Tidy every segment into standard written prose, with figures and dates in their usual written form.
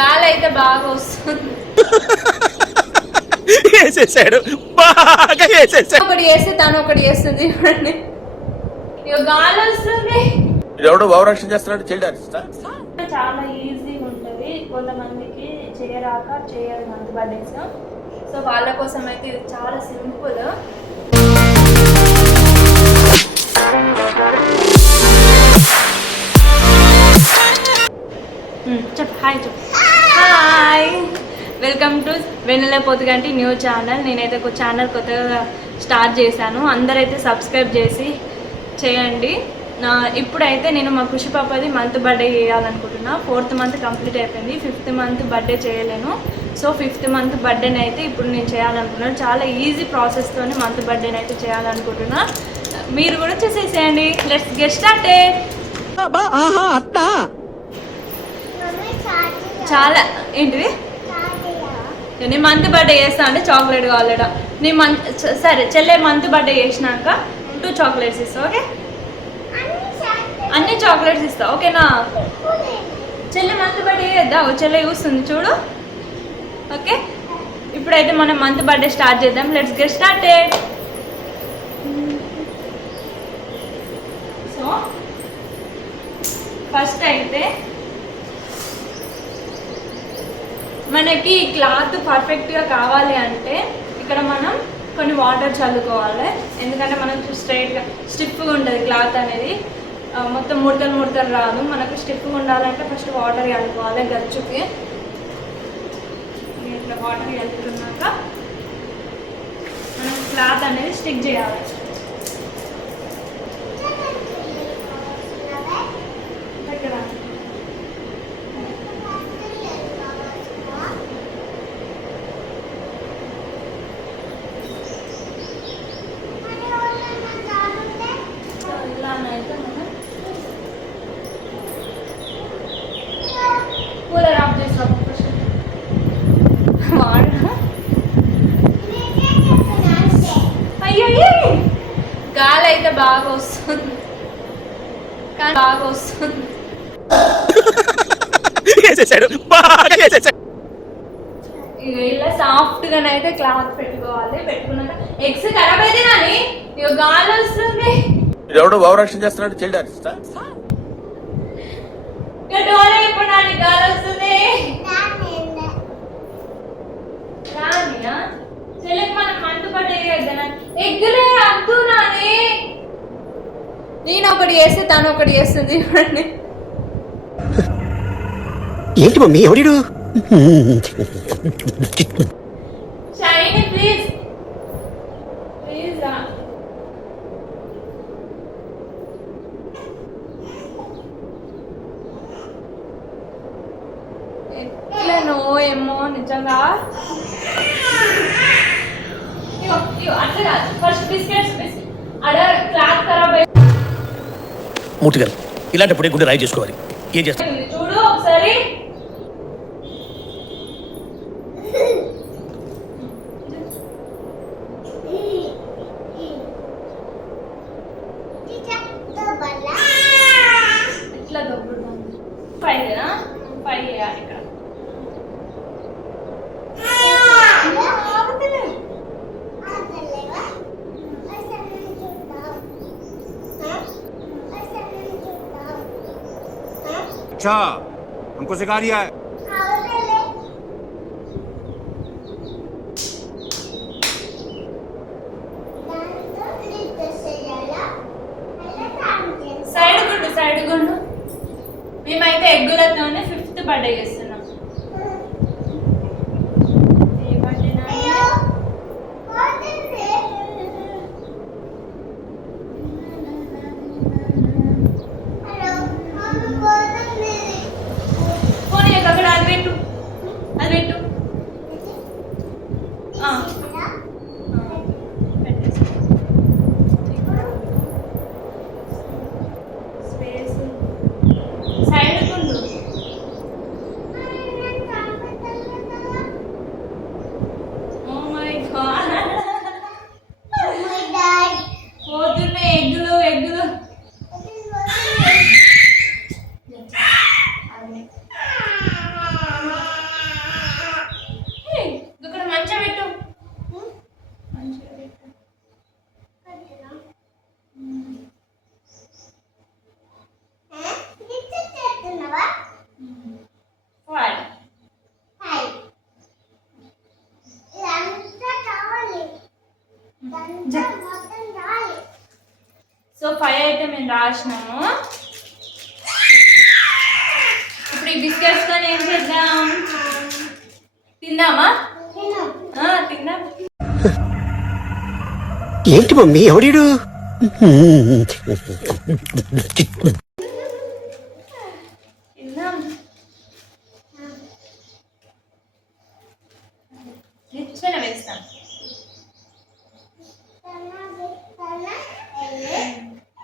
గాలి అయితే బాగా వస్తుంది. వేసేసాడు, బాగా వేసేసాడు. ఒకటి చేస్తే తను ఒకటి చేస్తుంది చూడండి. ఇక గాలి వస్తుంది. ఎవడో భావరక్షణ చేస్తున్నాడు, చైల్డ్ ఆర్టిస్టా? చాలా ఈజీగా ఉంటుంది. కొంతమందికి చేయరాక చేయాలి మంత్ బర్త్డేస్. సో వాళ్ళ కోసం అయితే ఇది చాలా సింపుల్. చెప్పు హాయ్, చెప్పు hi. Welcome to Vennela Podduganti new channel. నేనైతే ఒక ఛానల్ కొత్తగా స్టార్ట్ చేశాను. అందరైతే సబ్స్క్రైబ్ చేయండి. ఇప్పుడైతే నేను మా ఖుషి పాపది మంత్ బర్త్డే చేయాలనుకుంటున్నా. 4th మంత్ కంప్లీట్ అయిపోయింది. 5th మంత్ బర్త్డే చేయలేను. సో 5th మంత్ బర్త్డేని అయితే ఇప్పుడు నేను చేయాలనుకుంటున్నాను. చాలా ఈజీ ప్రాసెస్తోనే మంత్ బర్త్డేని అయితే చేయాలనుకుంటున్నా. మీరు కూడా చేసేసేయండి. Let's get started. చాలా ఏంటిది, నేను మంత్ బర్త్డే చేస్తా అంటే చాక్లెట్ కావాలట. నీ సరే చెల్లె మంత్ బర్త్డే చేసినాక 2 చాక్లెట్స్ ఇస్తా. ఓకే, అన్ని చాక్లెట్స్ ఇస్తా. ఓకేనా? చెల్లె మంత్ బర్త్డే చేద్దాం. చెల్లె చూస్తుంది చూడు. ఓకే, ఇప్పుడైతే మనం మంత్ బర్త్డే స్టార్ట్ చేద్దాం. Let's get started. So first అయితే మనకి క్లాత్ పర్ఫెక్ట్గా కావాలి అంటే ఇక్కడ మనం కొన్ని వాటర్ చల్లుకోవాలి. ఎందుకంటే మనకు స్ట్రైట్గా స్టిఫ్గా ఉంటుంది క్లాత్ అనేది. మొత్తం ముడతలు రాదు. మనకు స్టిఫ్గా ఉండాలంటే ఫస్ట్ వాటర్ చల్లుకోవాలి గచ్చుకి. ఇట్లా వాటర్ చల్లుకున్నాక మనం క్లాత్ అనేది స్టిక్ చేయాలి. కూలర్ ఆఫ్ చేస్తాం. అయ్యో గాలి అయితే బాగా వస్తుంది, కానీ బాగా వస్తుంది. ఇక ఇలా సాఫ్ట్గానైతే క్లాత్ పెట్టుకోవాలి. పెట్టుకున్నాక ఎగ్స్ ఖరాబ్ అయితే కానీ ఇక గాలి వస్తుంది. ఎవడో భావరక్షణ చేస్తున్నాడు, చైల్డ్ ఆర్టిస్టా? డోర్ అయిపోయినానికి గాలి వస్తుంది. రానియా చెల్లెకి మనం మంతు పట్టే ఎగ్గులే అద్దు నాని. నేను ఒకటి చేస్తే తను ఒకటి చేస్తుంది చూడండి. ఏంటి మమ్మీ ఎవడు? షైనీ ప్లీజ్ రా. ఎట్లనో ఏమో నిజంగా. అట్లా కాదు, ఫస్ట్ బిస్కెట్స్ అడ క్లాత్ ఖరాబ్ అయ్యి మూటిగా ఇలాంటప్పుడే గుండె రాయి చేసుకోవాలి. ఏం చేస్తాను చూడు ఒకసారి. ఇట్లా దొబ్బుడు పైగా పై చేయాలి ఇక్కడ. अच्छा हमको सिखा दिया है. సైడ్ గుండు. మేమైతే ఎగ్గులతోనే 5th బర్త్డే చేస్తున్నాం. పోనీ అక్కడ అది పెట్టు, అది పెట్టు. స్పేస్ సైడ్ గుండు. రాసినాము. ఇప్పుడు ఈ బిస్కెట్స్ తో ఏం చేద్దాం? తిందామా? తిందాం. ఏంటి మమ్మీ ఎవడీడు? తిందాం. నిచ్చెన వేస్తాం.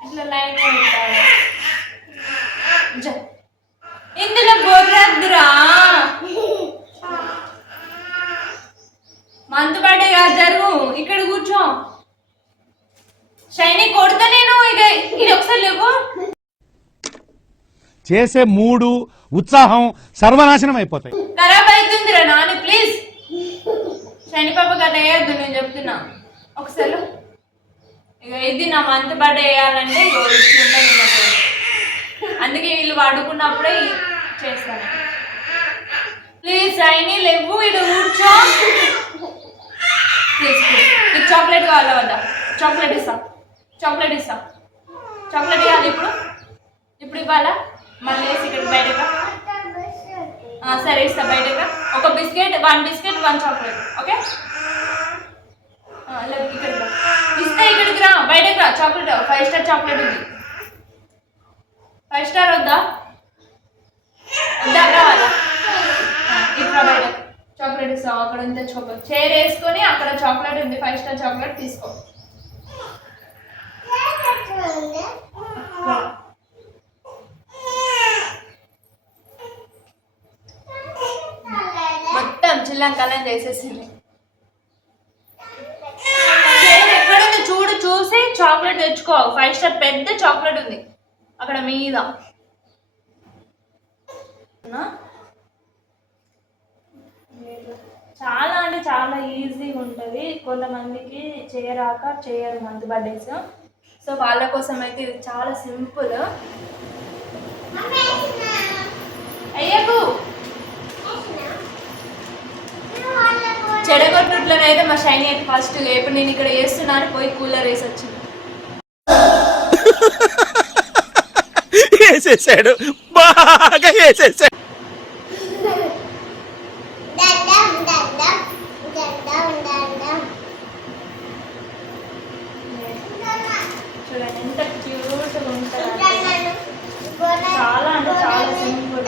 ఇట్లా లైన్ పెట్టాలి. ఇందులో బొర్రద్దురా. మంతు పడ్డే కాదు, జరుగు. ఇక్కడ కూర్చో. షైనీ కొడతా నేను. ఇది ఒకసారి లేవు. చేసే మూడు ఉత్సాహం సర్వనాశనం అయిపోతాయి. ఖరాబ్ అవుతుందిరా నాని, ప్లీజ్. షైనీ పాప గట్లా వేయద్దు, నేను చెప్తున్నా. ఒకసారి ఇక ఇది నా మంత్ బర్త్డే వేయాలంటే ఇట్లుంటుంది నాకు. అందుకే వీళ్ళు వాడుకున్నప్పుడే చేస్తాను. ప్లీజ్ షైనీ లేవు. ఇది కూర్చో ప్లీజ్. నీకు చాక్లెట్ కావాలా వద్దా? చాక్లెట్ ఇస్తా. చాక్లెట్ ఇవ్వాలి. ఇప్పుడు ఇవ్వాలా? మళ్ళీ వేసి ఇక్కడ బయటగా. సరే ఇస్తా. బయటగా ఒక బిస్కెట్, 1 బిస్కెట్ 1 చాక్లెట్. ఓకే ఇక్కడికి రా. ఇస్తా. ఇక్కడికి రా, బయటకు రా. చాక్లెట్ 5 స్టార్ చాక్లెట్ ఉంది. 5 స్టార్ వద్దా? రావాలా? ఇప్పుడు బయట చాక్లెట్ ఇస్తావు. అక్కడ ఉంటే చాక్లెట్ చైర్ వేసుకొని అక్కడ చాక్లెట్ ఉంది. 5 స్టార్ చాక్లెట్ తీసుకో. మొత్తం చిల్లం కలం చేసేసింది. ఎక్కడుంది చూడు, చూసి చాక్లెట్ తెచ్చుకో. 5 స్టార్ పెద్ద చాక్లెట్ ఉంది అక్కడ మీద. చాలా అంటే చాలా ఈజీగా ఉంటుంది. కొంతమందికి చేయరాక చేయరు మంత్ బర్త్డేస్. సో వాళ్ళ కోసం అయితే ఇది చాలా సింపుల్. అయ్యకు చెడగొట్టుట్లనైతే మా షైనీ అయితే ఫస్ట్. ఇప్పుడు నేను ఇక్కడ వేస్తున్నాను, పోయి కూలర్ వేసి వచ్చింది. వేసేసాడు, బాగా వేసేసాడు. చూడండి ఎంత క్యూట్గా ఉంటుంది. చాలా అంటే చాలా సింపుల్.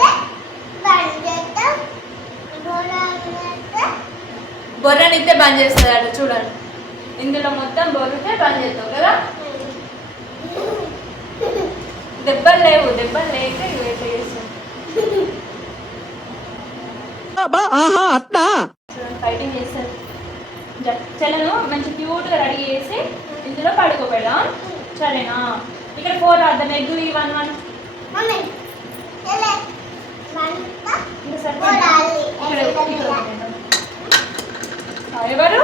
బొర్రనిస్తే బంద్ చేస్తుంది అట. చూడండి, ఇందులో మొత్తం బొర్రితే బంద్ చేస్తావు కదా. దెబ్బలు లేవు, దెబ్బలు లేక ఇవైతే చేస్తాం. ఫైటింగ్ చేస్తారు. చెల్లను మంచి క్యూట్గా రెడీ చేసి ఇందులో పడుకోబెడదాం. సరేనా? ఇక్కడ 4 రాద్దాం. ఎగ్ 1 1. ఎవరు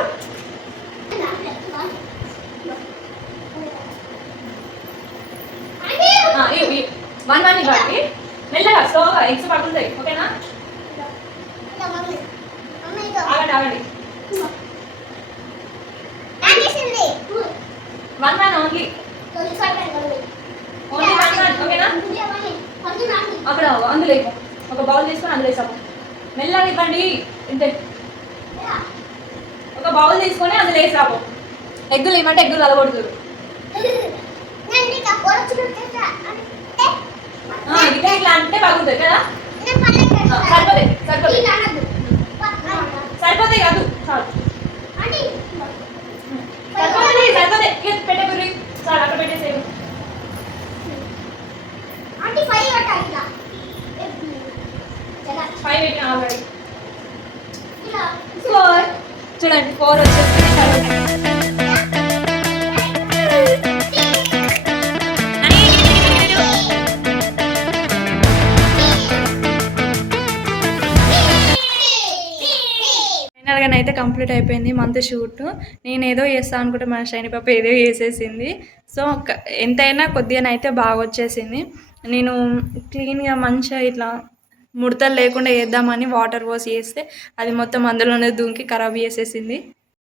1 1 కాబట్టి మెల్లగా స్లోగా ఎగ్స్ పడుతుంటాయి. ఓకేనా? ఆగండి ఆగండి. 1 1 ఓన్లీ. ఓన్లీ 1 1. ఓకేనా? అక్కడ అందులో ఒక బౌల్ తీసుకొని అందులో వేసాము. మెల్లగా ఇవ్వండి. ఇంతే. ఒక బౌల్ తీసుకొని అందులో వేసాము. ఎగ్గులు ఏమంటే ఎగ్గులు అలగొడుతురు. ఇట్లా ఇట్లా అంటే బాగుంటుంది కదా. సరిపోతాయి సరిపోతాయి సరిపోతాయి కాదు చాలు. సరిపోతుంది సరిపోతాయి. పెట్టే గురి చాలు, అక్కడ పెట్టేసేవు. ఫైవ్ పెట్టిన ఆల్రెడీ. 4 చూడండి 4 వచ్చేసి ఫైనల్గా అయితే కంప్లీట్ అయిపోయింది మంత్ షూట్. నేను ఏదో చేస్తాను అనుకుంటే మన షైనీ పాప ఏదో చేసేసింది. సో ఎంతైనా కొద్దిగానైతే బాగా వచ్చేసింది. నేను క్లీన్గా మంచిగా ఇట్లా ముడతలు లేకుండా వేద్దామని వాటర్ పోసి వేస్తే అది మొత్తం అందులోనే దుంకి ఖరాబ్ చేసేసింది.